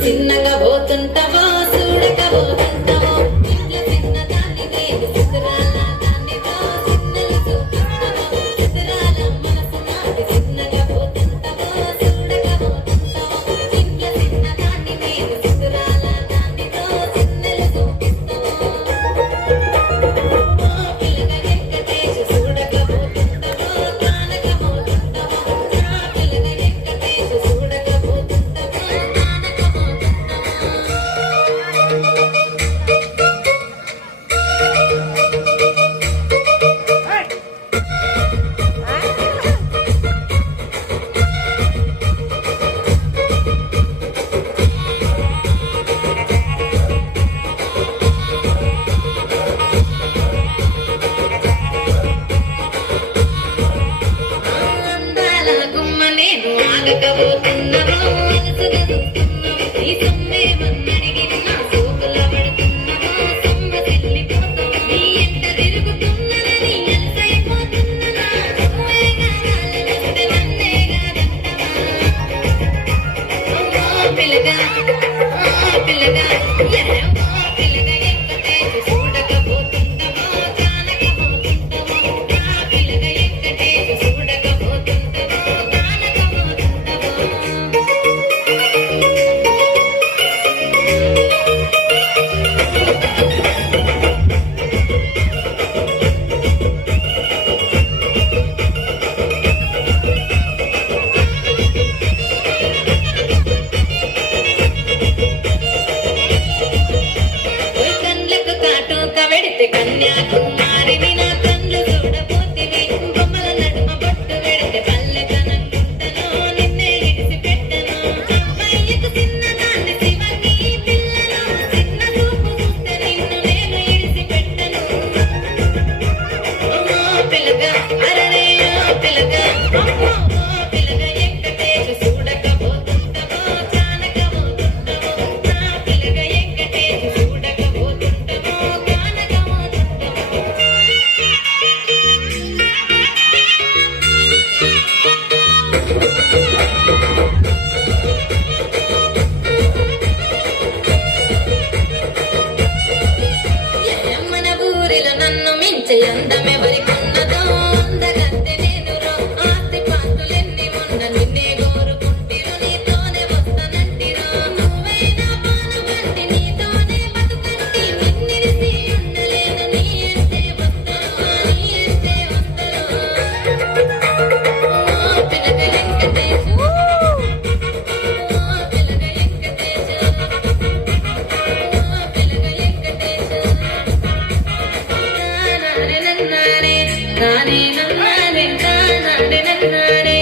చిన్నగా పోతుంటావో చూడకపోతుంటావో ఇంట్లో చిన్న దాన్ని లేదు చిత్రాల దానితో చిన్నలు చూపిస్తావో చిత్రాల మనసు నాటి చిన్నగా పోతుంటావో చూడకపోతుంటావో ఇంట్లో చిన్న దాన్ని లేదు చిత్రాల దానితో చిన్నలు చూపిస్తావో పిల్లగా వెంకటేశ చూడకపోతుంటావో కానకపోతుంటావో పిల్లగా వెంకటేశ చూడకపోతుంటావో నేను ఆగకపోతున్నావు అలసగా చూస్తున్నావు ఈ సొమ్మే మన్నడిగిన సోకుల పడుతున్నావు సొమ్మ చెల్లిపోతావు నీ ఎంట తిరుగుతున్నదని అలసైపోతున్నా నువ్వేగా కాలనస్తే నన్నేగా దంటవా పిల్లగా పిల్లగా పిల్లగా ఎక్కటేసి చూడకపోతుంటావో కానకపోతుంటావో పిల్లగా ఎక్కటేసి చూడకపోతుంటావో కన్యాకుమారిని నా కళ్ళు చూడబోతివి బొమ్మల నడుమ బొట్టు పెడితే పల్లెకనుకుంటను నిన్నే ఇడిసి పెట్టను అమ్మాయికు చిన్నదాన్ని శివకి పిల్లను చిన్న చూపు చూస్తే నిన్ను నేను ఇడిసి పెట్టను పిల్లగా అరరే పిల్లగా పిల్లగా ఎక్కటేసి చూడకపోతుంటావో కానకపోతుంటావో పిల్లగా ఎక్కటేసి చూడకపోతుంటావో మన ఊరిలో నన్ను మించే అందమెవరికున్నదో అందగత్తె నేనురో ఆస్తి పాస్తులెన్ని ఉన్న నిన్నే కోరుకుంటిరో నీతోనే వస్తానంటిరో నువ్వైనా పాలు కంటి నీతోనే బతుకంటి నిన్నిరిసి ఉండలేను నీ అంటే వస్తాను నీ అంటే వస్తాను పిల్లగ వెంకటేశ నానే నన్నానే నానే నన్నానే